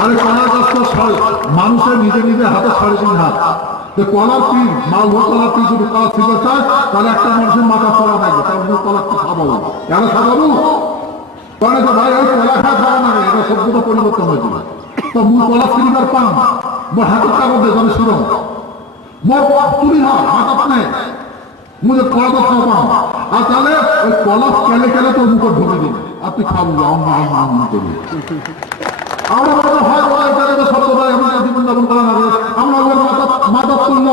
আরে কলা গাছ তো মানুষের নিজে হাতে 3.5 হাত কলার পিস মাল কলার পিস যদি কলা ছিল চায় তাহলে একটা মানুষের মাথা চড়া থাকবে তার মধ্যে কলা খাবো কেন খাবো তাহলে তো ভাই ওই কলা খাওয়া না এটা সভ্যতা পরিবর্তন হয়েছিল তো মূল কলা সিলিন্ডার পান মোর হাতের কাগজ দেয় আমি শুরু মোর তুলি হয় হাত আপনি মুঝে কলা তো খাওয়া পান আর তাহলে ওই কলা কেলে তোর মুখে ঢুকে দিন আপনি খাবো করি আমরা বলতে হয় এটা সত্যতা আমরা জীবনযাপন করা না আমরা মাথা তুলল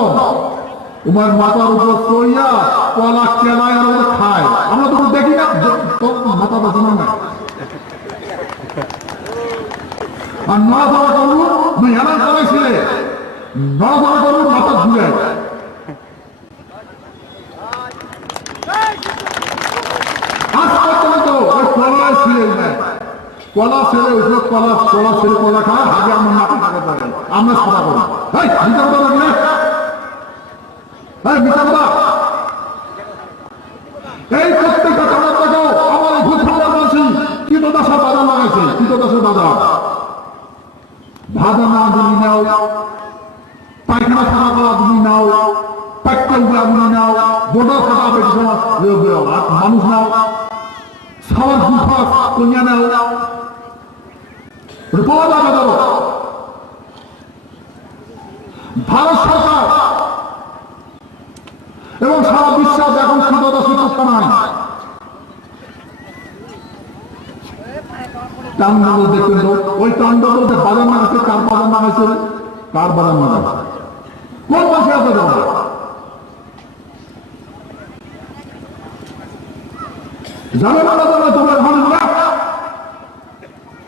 তোমার মাথার উপর সইয়া কলা কেলায় আর ওরা খায়, আমরা তো দেখি না মাথা বাঁচানো না। আর নড়াচড়া করবো তুমি এলান করেছিলে, নড়াচড়া করবো মাথা ঘুরে আজ পর্যন্ত ওই কলা ছিঁড়ে নেয়, কলা ছেড়ে উঠে কলা ছেড়ে কলা খায়, আগে আমার মাথা টাকা দেয়, আমরা সাদা করি। এই মিথ্যা কথা বললে, এই মিথ্যা কথা, এই প্রত্যেকটা কারণ দেখো আমার ঘুষমারা বলছি কীটদাসা বাজার লাগাইছে, কীটদাসের বাজার ভাজা না দিলি নাও, পায়খানা সাদা করা দিলি নাও, পেট্রোল গুলি নাও, বোর্ডার সাদা বেশি মানুষ নাও, খাওয়ার দুঃখ কন্যা নাও, পাওয়া যাবে ধরো। ভারত সরকার এবং সারা বিশ্ব এখন কীটদাসী করতে নাই। টান্ডবল দেখবেন তো, ওই টান্ডবল যে বাজার না আছে, কার বাজার না আছে, কার বাজার না আছে, কোন পাশে আছে যাবে জানে না যাবে তোমার ঘরে না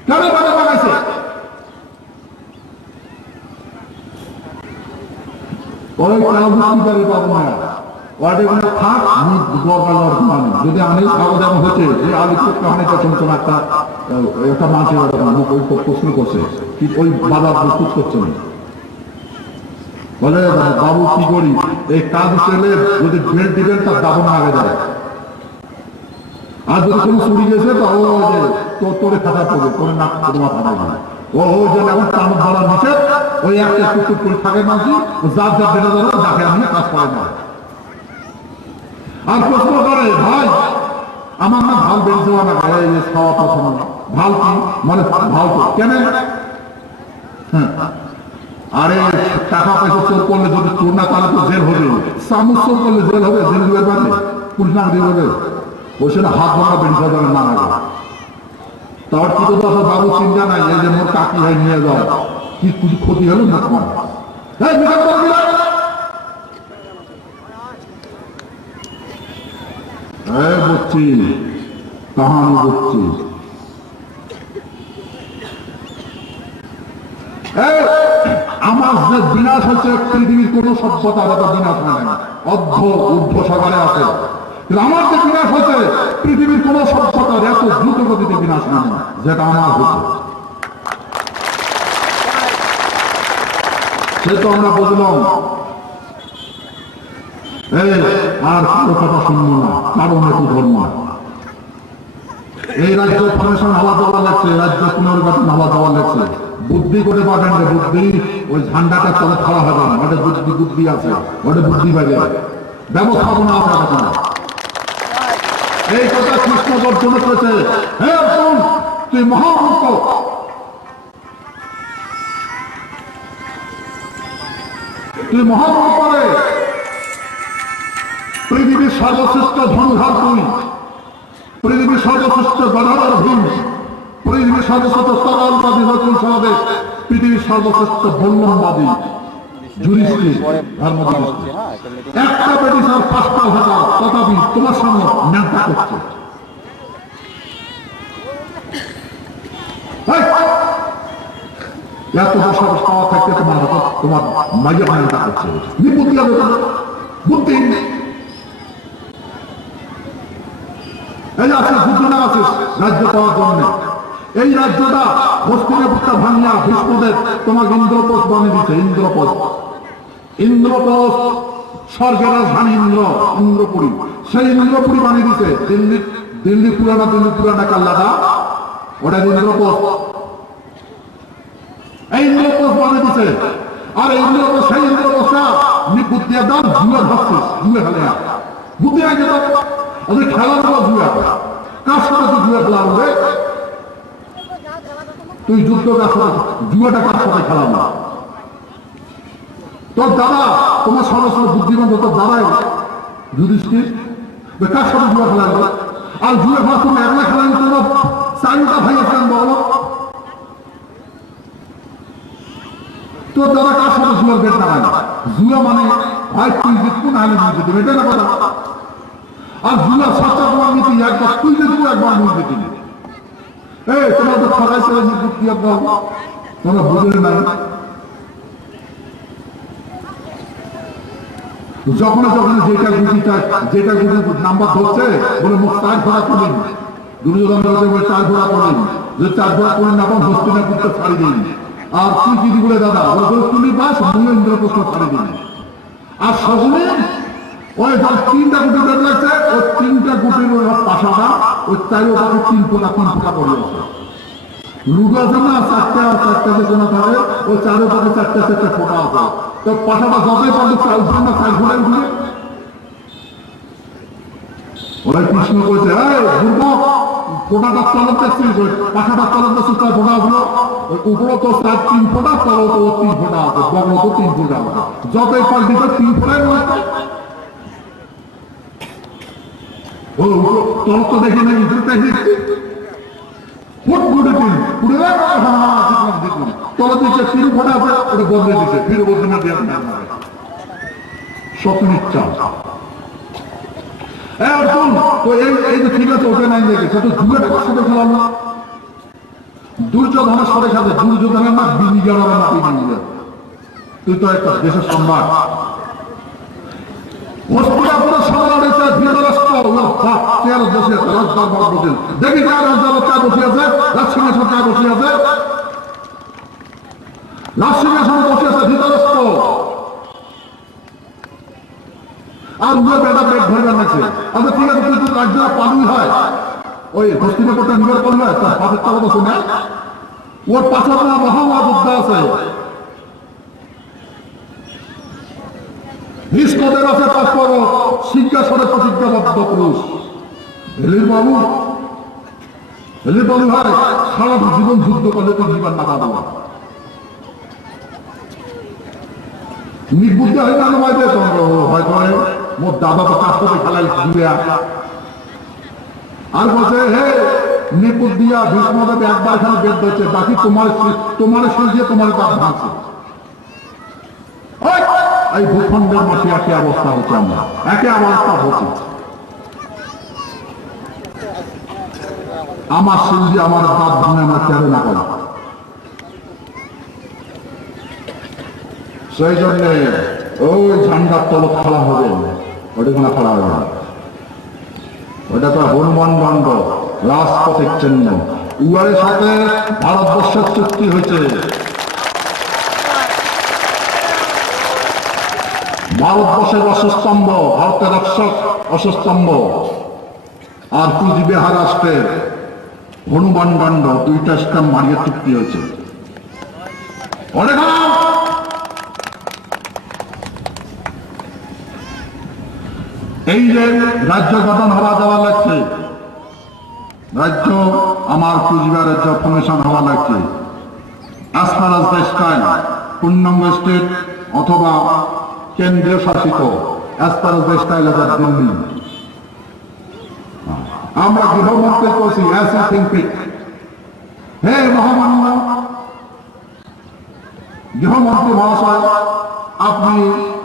কেন বাজার লাগাইছে? ওই কাউন্টারে পাবো না, ওয়ার্ডে কোনো থাক গড়গাল মানে যদি আমি সাবধান হচ্ছে যে আলিপুর কাহানিটা চমচম একটা মাছের ওই প্রশ্ন করছে কি ওই বাবা প্রস্তুত করছে না, বলে বাবু কি করি এই কাজ ছেলে যদি বেল্ট দিবেন তার দাবন আগে যায়, আর যদি কোনো চুরি গেছে তো তোরে খাতা করবে, তোরে না তোমার খাতা যায় ও যে এখন কাম ধরা নিচে ওই একটা টুকটুক করে থাকে মাঝি যার যার বেটা ধরো যাকে আমি কাজ করে না। আর প্রশ্ন করে ভাই আমার না ভাল বেরিয়েছে না খাওয়া প্রথম ভাল কি মানে ভাল তো কেন? হ্যাঁ আরে টাকা পয়সা চোর করলে যদি চোর না তাহলে তো জেল হবে, চামচ চোর করলে জেল হবে, জেল দিবে পারবে পুলিশ না দিয়ে হবে, ওই সেটা হাত ভাঙা বেরিয়ে যাবে না লাগে। তার কি তো দশ বাবু চিন্তা নাই এই যে মোর কাকি ভাই নিয়ে যাও কি কিছু ক্ষতি হলো না তোমার বুঝছি কাহানি বুঝছি। আমার যে বিনাশ হচ্ছে পৃথিবীর কোন সভ্যতার এত বিনাশ হয় না, ঊর্ধ্ব সাগরে আছে, কিন্তু আমার যে বিনাশ হচ্ছে পৃথিবীর কোন সভ্যতার এত দ্রুত গতিতে বিনাশ হয় না যেটা আমার হচ্ছে। সে তো আমরা বুঝলাম আর কারো কথা শুনবো না, কারো নেতু ধর্ম না। এই রাজ্য ফর্মেশন হওয়া দেওয়া লাগছে, রাজ্য পুনর্গঠন হওয়া দেওয়া লাগছে, বুদ্ধি করে পাবেন যে বুদ্ধি ওই ঝান্ডাটা তলে খাওয়া হবে না, ওটা বুদ্ধি আছে, ওটা বুদ্ধি পাবে ব্যবস্থাপনা আপনার কথা না। এই কথা কৃষ্ণ গর্জন করেছে, হে অর্জুন তুই মহামূর্খ, তুই মহামূর্খ রে, পৃথিবীর সর্বশ্রেষ্ঠ ধনুধর তুই, পৃথিবীর সর্বশ্রেষ্ঠ গণধর ভীম, পৃথিবীর সর্বশ্রেষ্ঠ তরলবাদী নতুন সমাবেশ, পৃথিবীর সর্বশ্রেষ্ঠ বল্লমবাদী যুধিষ্ঠির ধর্মযুধিষ্ঠির, একটা ব্রিটিশ আর 5টা ভাষা তথাপি তোমার সামনে ন্যাংটা করছে। এত বছর পাওয়া থাকতে তোমার মাইয়া ন্যাংটা করছে, বুদ্ধি হবে বুদ্ধি। এই আছে দুজনে আছিস রাজ্য পাওয়ার জন্য, এই রাজ্যটা হস্তিনাপুরটা ভাঙিয়া ভীষ্মদের তোমাকে ইন্দ্রপোষ বানিয়ে দিচ্ছে। ইন্দ্রপোষ স্বর্গের রাজধানী ইন্দ্রপুরী, সেই ইন্দ্রপুরী বানিয়ে দিচ্ছে। দিল্লি পুরানা কাল্লাটা ওটা ইন্দ্রপোষ, এই ইন্দ্রপোষ বানিয়ে দিচ্ছে। আর এই ইন্দ্রপোষ সেই ইন্দ্রপোষটা বুদ্ধির দাম জুয়ে ধরছিস, জুয়ে খেলে বুদ্ধি আগে ওদের খেলার পর জুয়ে কার সাথে তুই জুয়ে খেলা হবে? তুই যুদ্ধ জুয়াটা কার সাথে খেলাবো? তোর দাদা তোমার সর্বস্ব বুদ্ধিমান তোর দাদাই যুধিষ্ঠির, কার সাথে জুয়া খেলা হবে? আর জুয়ে খেলা তুমি একলা খেলা তোমরা 4টা ভাই আছেন বলো, তো দাদা কার সাথে জুয়ার বেট লাগায় না? জুয়া মানে হয় তুই জিতবো না হলে জিতবি, এটা না কথা। আর জুয়া সাতটা তোমার নীতি, একবার তুই জিতবো একবার আমি জিতবি। এই তোমরা তো ঠকাই চলে জিতবো কি একবার, তোমরা বুঝলে নাই। যখন যখন যেটা গুটি নাম্বার ধরছে বলে মুখ 4 ঘোড়া করেন, দুর্যোধন বলে 4 ঘোড়া করেন, যে 4 ঘোড়া করেন না তখন হস্তিনা করতে ছাড়ি দিন। আর তুই যদি বলে দাদা তুলি বাস মূল্য ইন্দ্রপ্রস্থ ছাড়ি দিন। আর সজনে ওই যখন 3টা গুটি বের লাগছে, ওই 3টা গুটির পাশাটা ওই 4 ওটাকে 3 ফোঁটা করে আছে। লুডো আছে না 4টা যে কোনা থাকে, ওই 4 ওটাকে 4টা ফোঁটা আছে। তো পাশাটা যতই পারলে 4 ঘন্টা 4 ঘন্টায় ঘুরে ওরা কৃষ্ণ করেছে, দুর্গ ফোটাটা তলব দেখছিস, পাশাটা তলব দেখছিস, তার ফোটা হলো উপরে তো 3 ফোটা, তল তো 3 ফোটা আছে, বগল তো 3 ফোটা আছে। যতই পাল্টি তো 3 ফোটাই রয়েছে। ও তল তো দেখি না, উপরে দেখি ফুট ফুটে 3 ফুটে দেখুন তল দিচ্ছে 3 ফোটা আছে, ওটা বদলে দিচ্ছে, ফিরে বলতে না দেওয়া না স্বপ্নিচ্ছা। অর্জুন তো এই যে ঠিক আছে ওকে নাই দেখে সে তো জুয়াটা সাথে খেলাম না, দুর্যোধনের সাথে সাথে দুর্যোধনের না বিনিগড়ের না বিনিগড়। তুই তো একটা দেশের সম্রাট, হস্তিনাপুরের সম্রাট হয়েছে ধৃতরাষ্ট্র, চেয়ার বসে আছে, রাজদরবার বসে দেখি কার রাজদরবার চা বসে আছে, রাজসিংহাসন চা বসে আছে, রাজসিংহাসন বসে আছে ধৃতরাষ্ট্র। আর উড়ে বেটা পেট ভরবে নাছে। আচ্ছা ঠিক আছে, তুই তো রাজ্য পালুই হয়, ওই হস্তিনাপুরটা নিবার করলে তার বাপের কথা শুনে ওর পাশাপাশি মহামহাযোদ্ধা আছে, ভীষ্মদের আছে 5 পর্ব, সিংহাসনে প্রতিজ্ঞাবদ্ধ পুরুষ হেলির বাবু হয় সারা জীবন যুদ্ধ করলে তো জীবন না পাবো নির্বুদ্ধি হয় না নয় হয়তো মোর দাদা তো কাজ করে খেলায় ঘুরিয়া। আর বলছে হে নিপুত দিয়া ভীষ্মদেব একবার এখানে বেদ দিচ্ছে, বাকি তোমার সরিয়ে তোমার দাঁত ভাঙছে। এই ভূখণ্ডের মাঠে একই অবস্থা হচ্ছে, আমরা একই অবস্থা হচ্ছে। আমার সরিয়ে আমার দাঁত ভাঙে আমার কেড়ে না করা। সেই জন্যে ওই ঝান্ডার তলব খেলা হবে, ওটা কোনো খেলা হবে না। ওটা তো হনুমান দণ্ড, রাজপথের চিহ্ন। উয়ারের সাথে ভারতবর্ষের চুক্তি হয়েছে, ভারতবর্ষের অশ্বস্তম্ভ, ভারতের রক্ষক অশ্বস্তম্ভ, আর কুচবিহার রাষ্ট্রের হনুমান দণ্ড, 2টা স্ট্যাম্প মারিয়ে চুক্তি হয়েছে। এই যে রাজ্য গঠন হওয়া দেওয়া লাগছে, রাজ্য আমার কুচবিহার রাজ্য ফর্মেশন হওয়া লাগছে, as far as the style, পূর্ণাঙ্গ স্টেট অথবা কেন্দ্রীয় শাসিত, as far as the style of Delhi. আমরা গৃহমন্ত্রী করছি as you think fit। হে মহামান্য গৃহমন্ত্রী মহাশয়, আপনি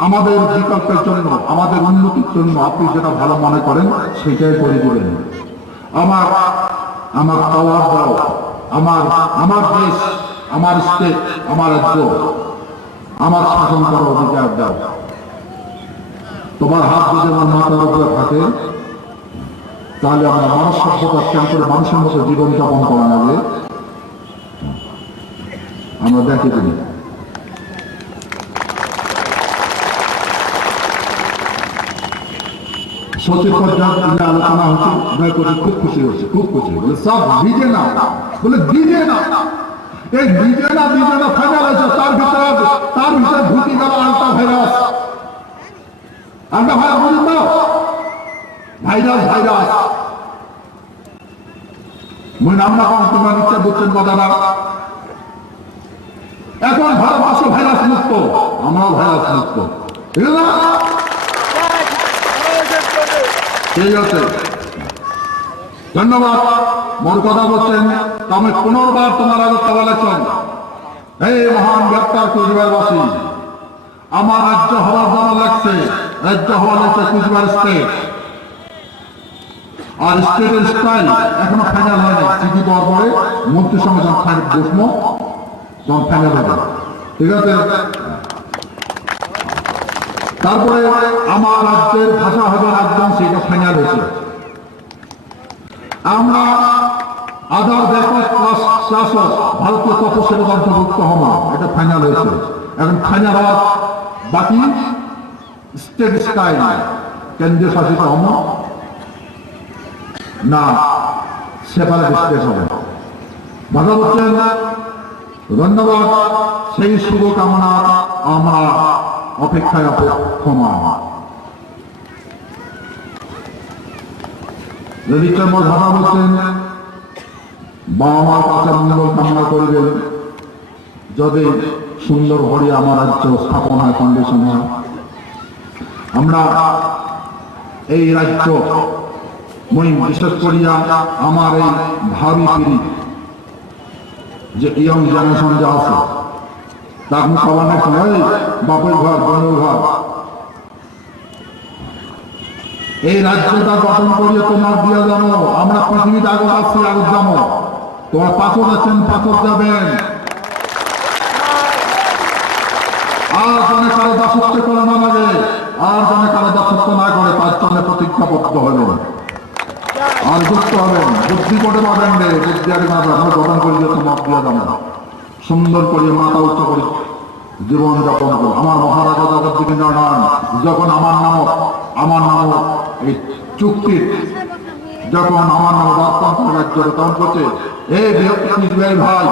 আমাদের বিকল্পের জন্য, আমাদের উন্নতির জন্য আপনি যেটা ভালো মনে করেন সেটাই করে দিবেন। আমার পাওয়ার দাও, আমার দেশ, আমার স্টেট, আমার রাজ্য, আমার শাসন করার অধিকার দাও। তোমার হাত যদি আমার মাথার উপরে থাকে, তাহলে আমরা মানুষ সভ্যতা ত্যাগ করে মানুষের মতো জীবনযাপন করা লাগে, আমরা দেখে দিই। সচিব পর্যায়ে আলোচনা হচ্ছে, খুব খুশি হচ্ছে, খুব খুশি। বলে সব দিজে না, বলে দিজে না, এই দিজে না ফাইনাল হয়েছে। তার ভিতরে ঢুকে গেল আলটা ভাইরাস। আলটা ভাইরাস বুঝুন না, ভাইরাস মই নাম না কম, তোমরা নিশ্চয় বুঝছেন কথাটা। এখন ভারতবর্ষ ভাইরাস মুক্ত, আমরাও ভাইরাস মুক্ত, ঠিক আছে না? ঠিক আছে, ধন্যবাদ। মোর কথা বলছেন, আমি পুনর্বার তোমার আগে তবা লেখছেন, এই মহান গ্রেপ্তার কুচবিহারবাসী, আমার রাজ্য হওয়ার জানা লাগছে, রাজ্য হওয়া লাগছে কুচবিহার স্টেট, আর স্টেটের স্টাইল এখনো ফাইনাল হয় না। চিঠি দেওয়ার পরে মন্ত্রীর সঙ্গে যখন ফাইনাল বসবো তখন ফাইনাল হবে, ঠিক আছে? তারপরে আমার রাজ্যের ভাষা হবে রাজবংশী, এটা ফাইনাল হয়েছে। আমরা আদার ব্যাকওয়ার্ড ক্লাসও ভারতীয় তপশিলের অন্তর্ভুক্ত হব, এটা ফাইনাল হয়েছে। এখন ফাইনাল হওয়ার বাকি স্টেট স্টাইল কেন্দ্রীয় শাসিত হব না সেপারেট স্টেট হবে। ভাষা বলছেন ধন্যবাদ, সেই শুভকামনা আমরা অপেক্ষায় অপেক্ষমান। রেজিস্টার ভাষা বলছেন বাবা মার কাছে মঙ্গল কামনা করবেন, যদি সুন্দর ভরে আমার রাজ্য স্থাপন হয়, কন্ডিশন হয়। আমরা এই রাজ্য বিশেষ করিয়া আমার এই ভাবি পিড়ি যে ইয়ং জেনারেশন যা আছে, তখন সবার সময় বাপের ঘর বোনের ঘর, এই রাজ্যটা গঠন করিয়ে তোমার দিয়ে যাবো। আমরা পৃথিবীতে আগত আসছি, আগত যাবো। তোমার পাথর আছেন, পাথর যাবেন। আর জনে কারো দাসত্ব করে না লাগে, আর জনে কারো দাসত্ব না করে, তার জন্য প্রতিজ্ঞাবদ্ধ হবেন আর যুক্ত হবেন। বুদ্ধি করে পাবেন রে, বুদ্ধি আগে না আমরা গঠন করি যে তোমার দিয়ে যাবো, সুন্দর করে মাথা উচ্চ করি জীবন যাপন করো। আমার মহারাজা জগৎ দিকে জানান, যখন আমার নাম এই চুক্তি, যখন আমার নাম রাজতন্ত্র রাজ্য তখন করছে, এই ভাই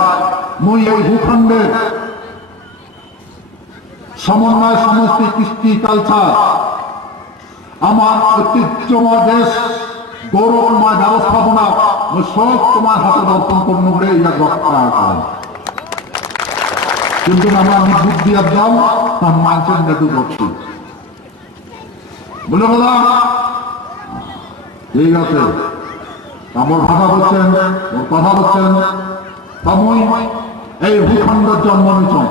মুই এই ভূখণ্ডের সমন্বয় সমষ্টি কৃষ্টি কালচার, আমার ঐতিহ্যময় দেশ গৌরবময় ব্যবস্থাপনা সব তোমার হাতে দর্পণ করে ইয়া রক্ষা করেন। কিন্তু আমরা আমি বুদ্ধি একদম তার মানছেন দেখু করছি বলে বলা ঠিক আছে। আমার ভাষা বলছেন, কথা বলছেন, তমই এই ভূখণ্ডের জন্ম নিয়েছেন,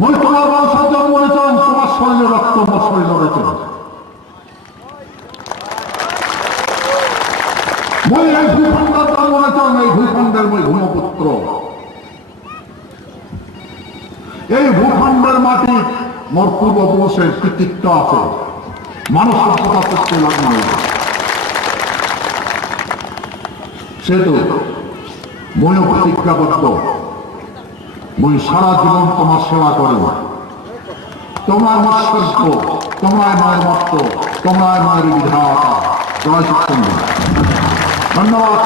মই তোমার বংশের জন্ম নিয়েছেন, তোমার শরীরে রক্ত আমার শরীরে রয়েছে। মই এই ভূখণ্ডের জন্ম নিয়েছেন, এই ভূখণ্ডের মই ভূমপুত্র। এই ভূখণ্ডের মাটি মোর পূর্বপুরুষের কৃতিত্ব আছে, মানুষ সভ্যতা করতে লাগবে। সেতু ময়ও প্রতিজ্ঞাবদ্ধ, মই সারা জীবন তোমার সেবা করব। তোমার মৎস্য, তোমার নয় মত্ত, তোমার নয় বিধাতা। জয় শ্রী ধন্যবাদ।